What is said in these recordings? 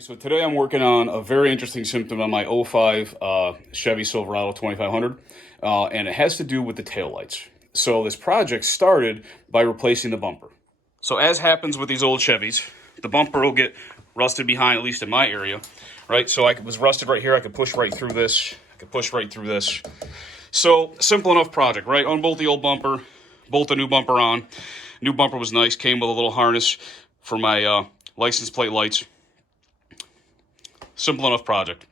So today I'm working on a very interesting symptom on my '05 Chevy Silverado 2500, and it has to do with the taillights. So this project started by replacing the bumper. So as happens with these old Chevys, the bumper will get rusted behind, at least in my area, right? So I was rusted right here. I could push right through this. I could push right through this. So simple enough project, right? Unbolt the old bumper, bolt the new bumper on. New bumper was nice, came with a little harness for my license plate lights. Simple enough project.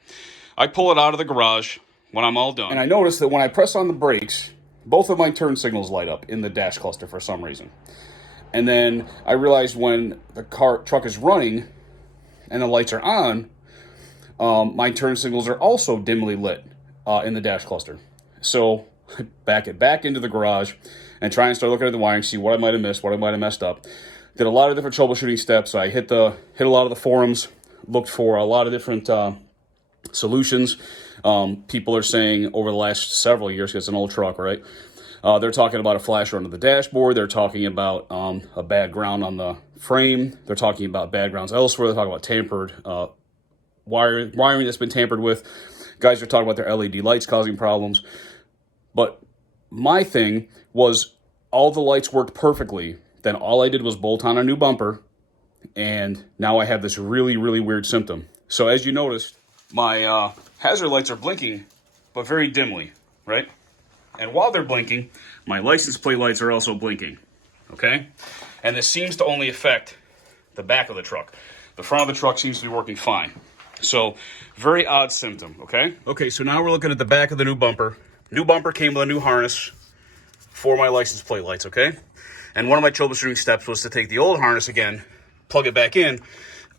I pull it out of the garage when I'm all done. And I notice that when I press on the brakes, both of my turn signals light up in the dash cluster for some reason. And then I realized when the truck is running and the lights are on, my turn signals are also dimly lit in the dash cluster. So I back it back into the garage and try and start looking at the wiring, see what I might have missed, what I might have messed up. Did a lot of different troubleshooting steps. I hit a lot of the forums, looked for a lot of different solutions. People are saying over the last several years, because it's an old truck, right? They're talking about a flasher under the dashboard. They're talking about a bad ground on the frame. They're talking about bad grounds elsewhere. They're talking about tampered wiring that's been tampered with. Guys are talking about their LED lights causing problems. But my thing was all the lights worked perfectly. Then all I did was bolt on a new bumper, and now I have this really, really weird symptom. So as you noticed, my hazard lights are blinking, but very dimly, right? And while they're blinking, my license plate lights are also blinking, okay? And this seems to only affect the back of the truck. The front of the truck seems to be working fine. So, very odd symptom, okay? Okay, so now we're looking at the back of the new bumper. New bumper came with a new harness for my license plate lights, okay? And one of my troubleshooting steps was to take the old harness again, plug it back in,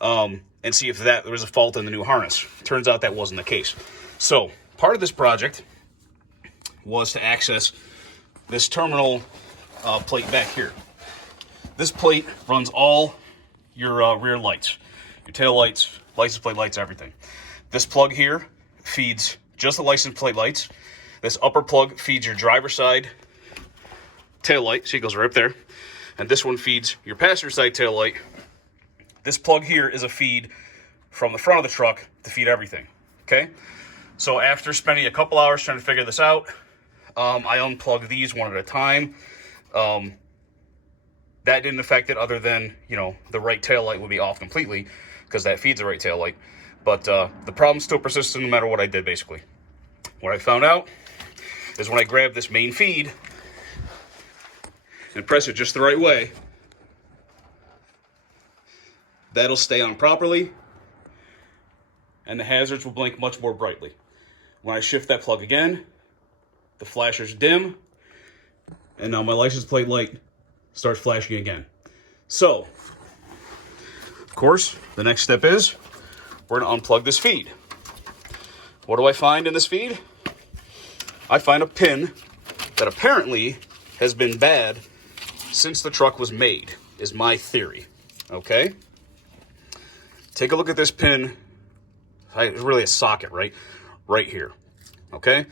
and see if there was a fault in the new harness. Turns out that wasn't the case. So, part of this project was to access this terminal plate back here. This plate runs all your rear lights, your tail lights, license plate lights, everything. This plug here feeds just the license plate lights. This upper plug feeds your driver's side tail light. See, it goes right up there. And this one feeds your passenger side tail light. This plug here is a feed from the front of the truck to feed everything, okay? So after spending a couple hours trying to figure this out, I unplugged these one at a time. That didn't affect it other than, the right tail light would be off completely because that feeds the right tail light. But the problem still persisted no matter what I did, basically. What I found out is when I grabbed this main feed and press it just the right way, that'll stay on properly, and the hazards will blink much more brightly. When I shift that plug again, the flashers dim, and now my license plate light starts flashing again. So, of course, the next step is we're going to unplug this feed. What do I find in this feed? I find a pin that apparently has been bad since the truck was made, is my theory, okay? Take a look at this pin. It's really a socket, right? Right here, okay?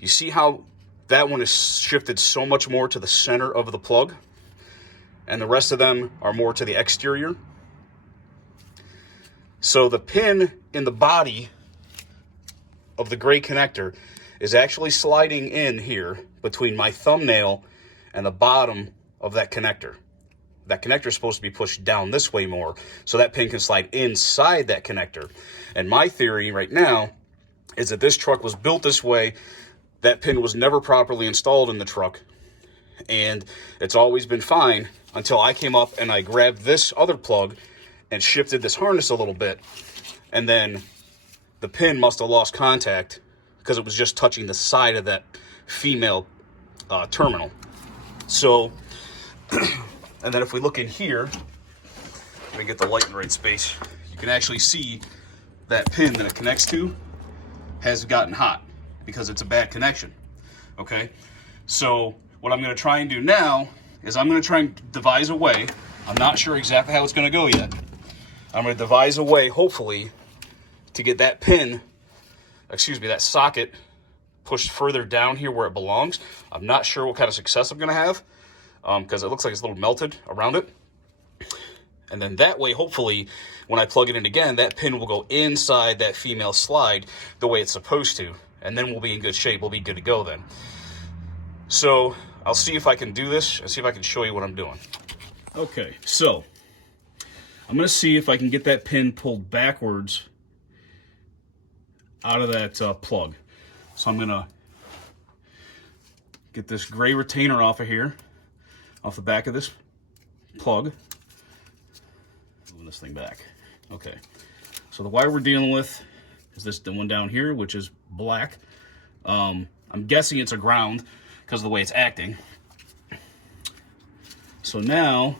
You see how that one is shifted so much more to the center of the plug, and the rest of them are more to the exterior? So the pin in the body of the gray connector is actually sliding in here between my thumbnail and the bottom of that connector. That connector is supposed to be pushed down this way more, so that pin can slide inside that connector. And my theory right now is that this truck was built this way. That pin was never properly installed in the truck, and it's always been fine until I came up and I grabbed this other plug and shifted this harness a little bit, and then the pin must have lost contact because it was just touching the side of that female terminal. So, and then if we look in here, let me get the light in the right space, you can actually see that pin that it connects to has gotten hot because it's a bad connection, okay? So what I'm going to try and do now is I'm going to try and devise a way. I'm not sure exactly how it's going to go yet. I'm going to devise a way, hopefully, to get that that socket pushed further down here where it belongs. I'm not sure what kind of success I'm going to have because it looks like it's a little melted around it. And then that way, hopefully, when I plug it in again, that pin will go inside that female slide the way it's supposed to, and then we'll be in good shape. We'll be good to go then. So I'll see if I can do this and see if I can show you what I'm doing. Okay, so I'm going to see if I can get that pin pulled backwards out of that plug. So I'm going to get this gray retainer off of here, off the back of this plug. Moving this thing back. Okay, so the wire we're dealing with is the one down here, which is black. I'm guessing it's a ground because of the way it's acting. So now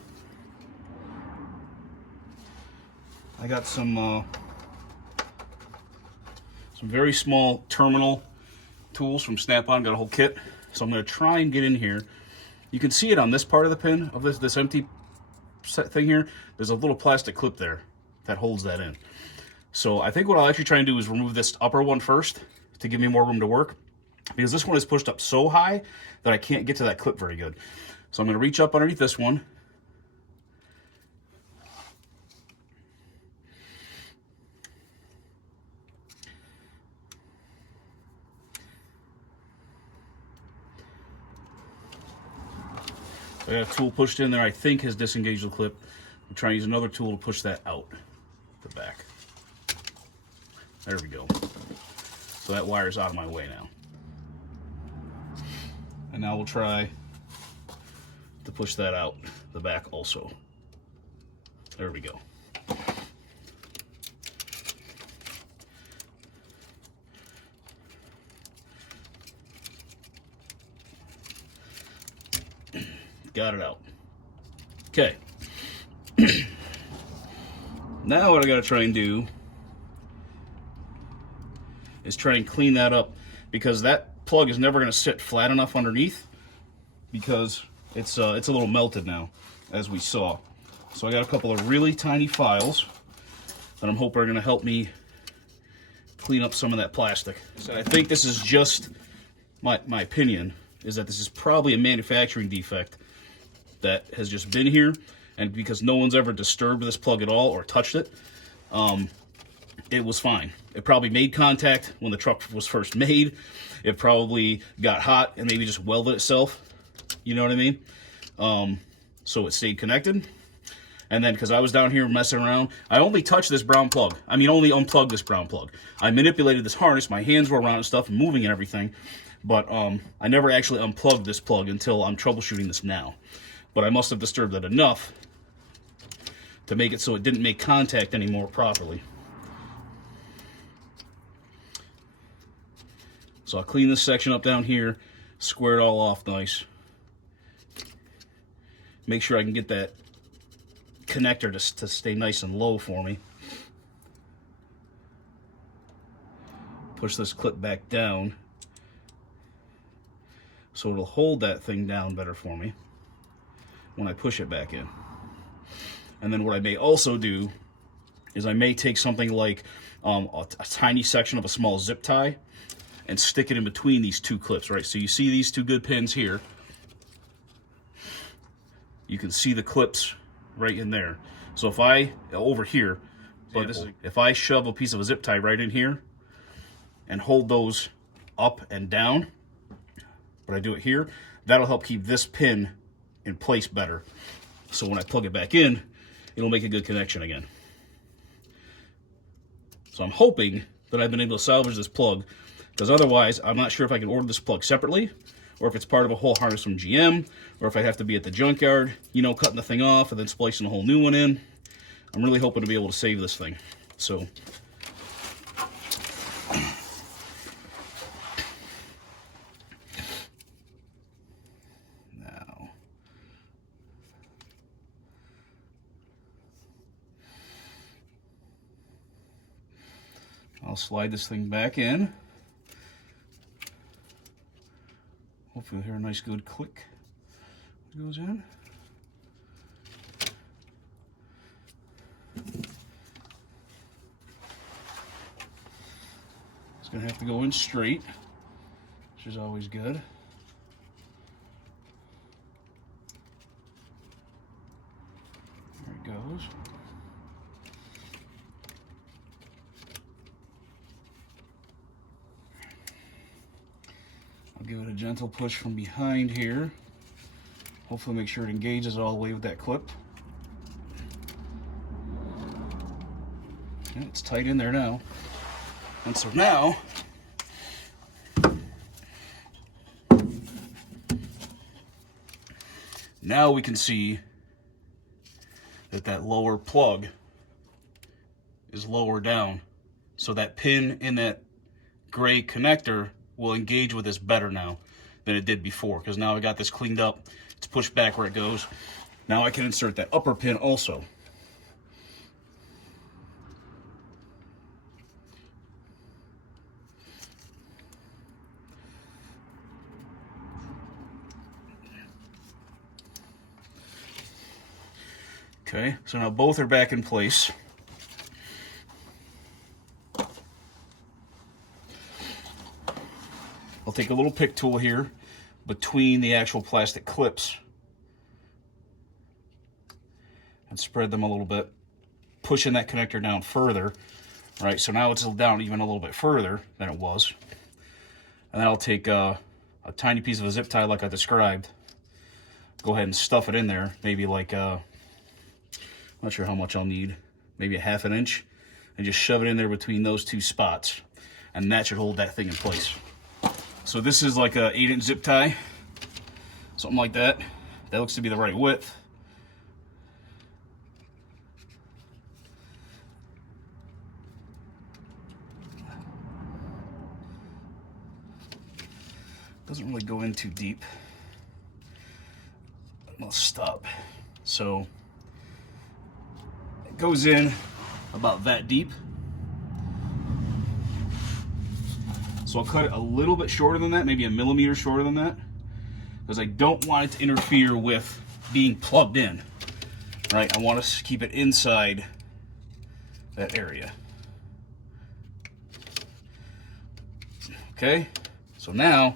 I got some very small terminal tools from Snap-on. Got a whole kit. So I'm going to try and get in here. You can see it on this part of the pin of this empty set thing here. There's a little plastic clip there that holds that in. So I think what I'll actually try and do is remove this upper one first to give me more room to work, because this one is pushed up so high that I can't get to that clip very good. So I'm going to reach up underneath this one. I got a tool pushed in there I think has disengaged the clip. I'm trying to use another tool to push that out the back. There we go. So that wire is out of my way now. And now we'll try to push that out the back also. There we go. Got it out. Okay. Now what I gotta try and do is try and clean that up, because that plug is never gonna sit flat enough underneath, because it's a little melted now, as we saw. So I got a couple of really tiny files that I'm hoping are gonna help me clean up some of that plastic. So I think this is just my opinion, is that this is probably a manufacturing defect that has just been here, and because no one's ever disturbed this plug at all or touched it, it was fine. It probably made contact when the truck was first made. It probably got hot and maybe just welded itself. You know what I mean? So it stayed connected. And then, because I was down here messing around, I only touched this brown plug. I mean, only unplugged this brown plug. I manipulated this harness. My hands were around and stuff and moving and everything. But I never actually unplugged this plug until I'm troubleshooting this now. But I must have disturbed it enough to make it so it didn't make contact anymore properly. So I'll clean this section up down here, square it all off nice. Make sure I can get that connector to stay nice and low for me. Push this clip back down so it'll hold that thing down better for me when I push it back in. And then what I may also do is I may take something like a tiny section of a small zip tie and stick it in between these two clips, right? So you see these two good pins here. You can see the clips right in there. So if I, over here, if I shove a piece of a zip tie right in here and hold those up and down, but I do it here, that'll help keep this pin in place better. So when I plug it back in, it'll make a good connection again. So I'm hoping that I've been able to salvage this plug, because otherwise I'm not sure if I can order this plug separately, or if it's part of a whole harness from GM, or if I have to be at the junkyard, you know, cutting the thing off and then splicing a whole new one in. I'm really hoping to be able to save this thing. So now I'll slide this thing back in. Hopefully you'll hear a nice good click. It goes in. It's going to have to go in straight, which is always good. There it goes. Give it a gentle push from behind here. Hopefully make sure it engages all the way with that clip. Yeah, it's tight in there now. And so now we can see that that lower plug is lower down. So that pin in that gray connector will engage with this better now than it did before, because now I got this cleaned up. It's pushed back where it goes. Now I can insert that upper pin also. Okay, so now both are back in place. I'll take a little pick tool here between the actual plastic clips and spread them a little bit, pushing that connector down further. Right, so now it's down even a little bit further than it was. And then I'll take a tiny piece of a zip tie like I described. Go ahead and stuff it in there, maybe like not sure how much I'll need, maybe a ½ inch, and just shove it in there between those two spots, and that should hold that thing in place. So this is like a 8-inch zip tie, something like that. That looks to be the right width. Doesn't really go in too deep. I'll stop. So it goes in about that deep. So I'll cut it a little bit shorter than that, maybe a millimeter shorter than that, because I don't want it to interfere with being plugged in, right? I want to keep it inside that area. Okay, so now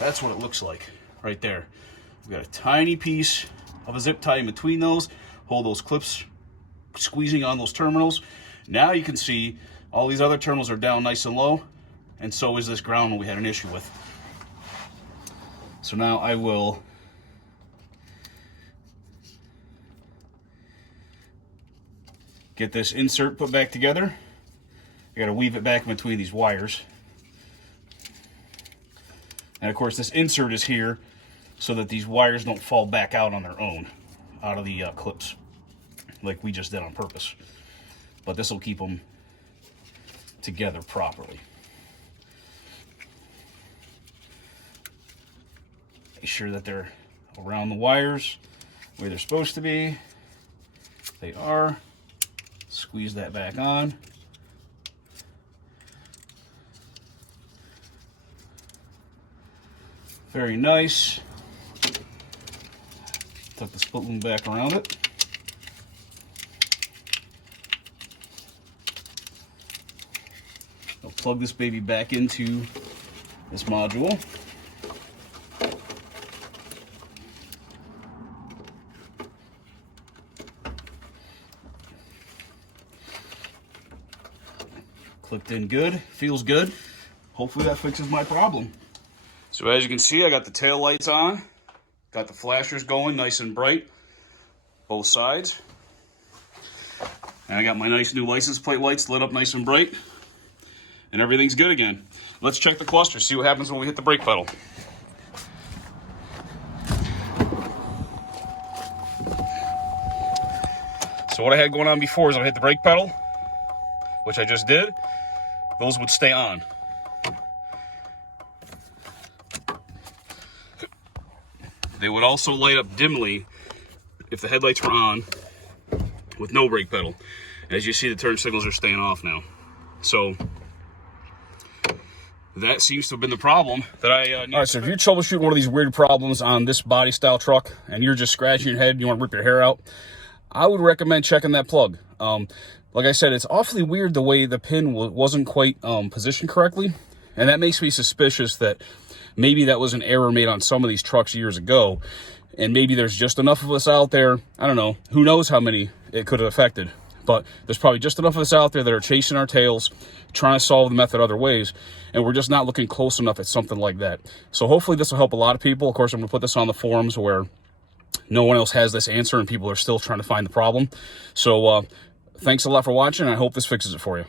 that's what it looks like right there. We've got a tiny piece of a zip tie in between those, hold those clips squeezing on those terminals. Now you can see all these other terminals are down nice and low, and so is this ground one we had an issue with. So now I will get this insert put back together. I gotta weave it back in between these wires. And of course this insert is here so that these wires don't fall back out on their own, out of the clips, like we just did on purpose. But this will keep them together properly. Make sure that they're around the wires where they're supposed to be. They are. Squeeze that back on. Very nice. Tuck the split loom back around it. I'll plug this baby back into this module. Clipped in good, feels good. Hopefully that fixes my problem. So as you can see, I got the tail lights on, got the flashers going nice and bright, both sides. And I got my nice new license plate lights lit up nice and bright, and everything's good again. Let's check the cluster, see what happens when we hit the brake pedal. So what I had going on before is I hit the brake pedal, which I just did, those would stay on. They would also light up dimly if the headlights were on with no brake pedal. As you see, the turn signals are staying off now. So that seems to have been the problem that I need. All right, so if you're troubleshooting one of these weird problems on this body style truck and you're just scratching your head and you want to rip your hair out, I would recommend checking that plug. Like I said, it's awfully weird the way the pin wasn't quite positioned correctly, and that makes me suspicious that maybe that was an error made on some of these trucks years ago, and maybe there's just enough of us out there. I don't know. Who knows how many it could have affected. But there's probably just enough of us out there that are chasing our tails, trying to solve the method other ways, and we're just not looking close enough at something like that. So hopefully this will help a lot of people. Of course, I'm going to put this on the forums where no one else has this answer and people are still trying to find the problem. So thanks a lot for watching, and I hope this fixes it for you.